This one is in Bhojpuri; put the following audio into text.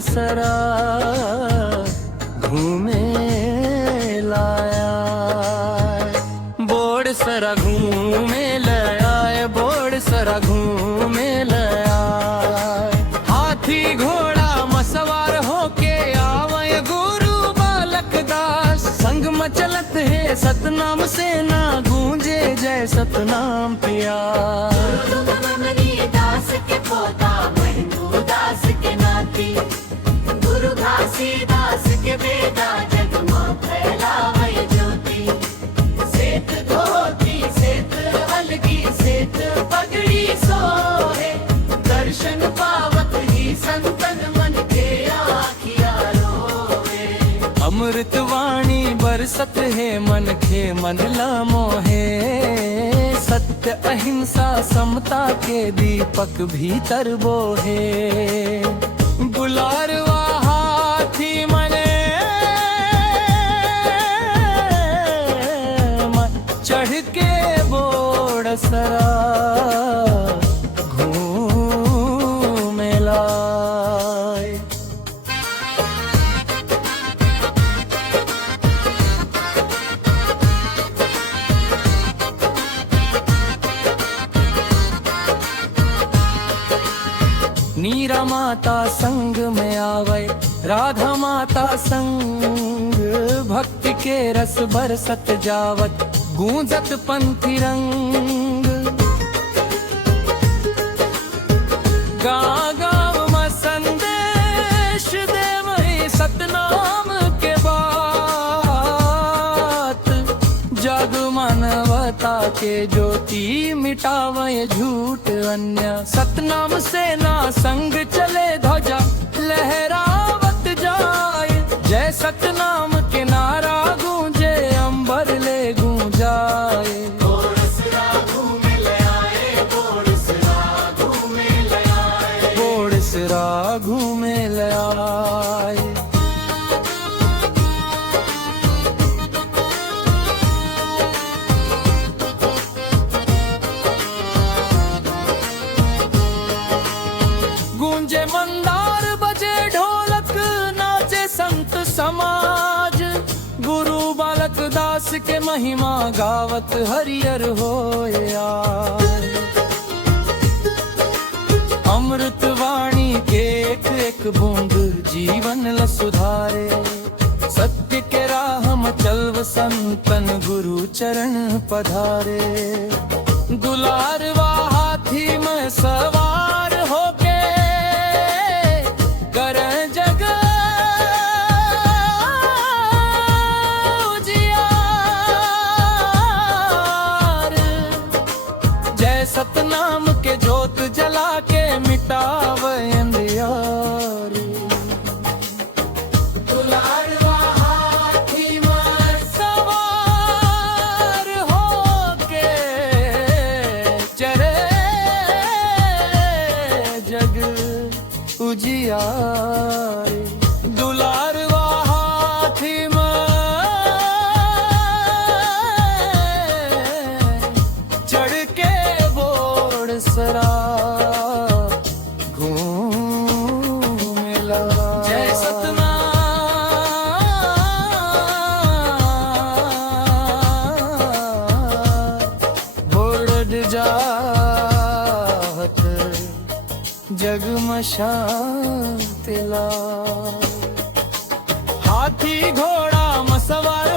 सरा घूमे लाया। बोड़ सरा घूमे लाया, बोड़ सरा घूमे लाया। हाथी घोड़ा मसवार होके आवय गुरु बालक दास। संग में चलत है सतनाम सेना, गूंजे जय सतनाम पिया। दास के पोता महमूद दास के नाती, गुरु घासीदास के बेटा जग में फैलावै ज्योति। सेत धोती सेत अलगी सेत पगड़ी सोहे, दर्शन पावत ही संतन मन के आखिया रोवे। अमृत वाणी बरसत है मन के मन ला मोहे। सत्य अहिंसा समता के दीपक भीतर बोहे। गुलारवा हाथी मने चढ़ के बोड़ सरा घूमे लाए। नीरा माता संग में आवे, राधा माता संग। भक्ति के रस बरसत जावत, गूंजत पंथी रंग। गाँव गाँव में संदेश देवै सतनाम के बात। जग मानवता के ज्योति मिटावै झूठ अन्य। सतनाम सेना संग चले ध्वजा लहरावत जाए। जय सतनाम के नारा गूंजे अंबर ले गूंजाए। बोड़ सरा घूमे ले आए, बोड़ सरा घूमे ले आए। बोड़ सरा घूमे ले आए। गूंजे मंदार बजे ढोलक, नाचे संत समाज। गुरु बालक दास के महिमा गावत हरियर होया। अमृत वाणी के एक एक बूंद जीवन ल सुधारे। सत्य के राह में चलव संतन गुरु चरण पधारे। दुलारवा हाथी में सवार होके सतनाम के जोत जला के मिटावे अंधियार। दुलारवा हाथी में सवार होके चरे जग उजियार। दुलारवा हाथी में चढ़ के सरा घूमे लाए। जय सतनाम बोड़ जात जग में शांति लाए। हाथी घोड़ा मसवार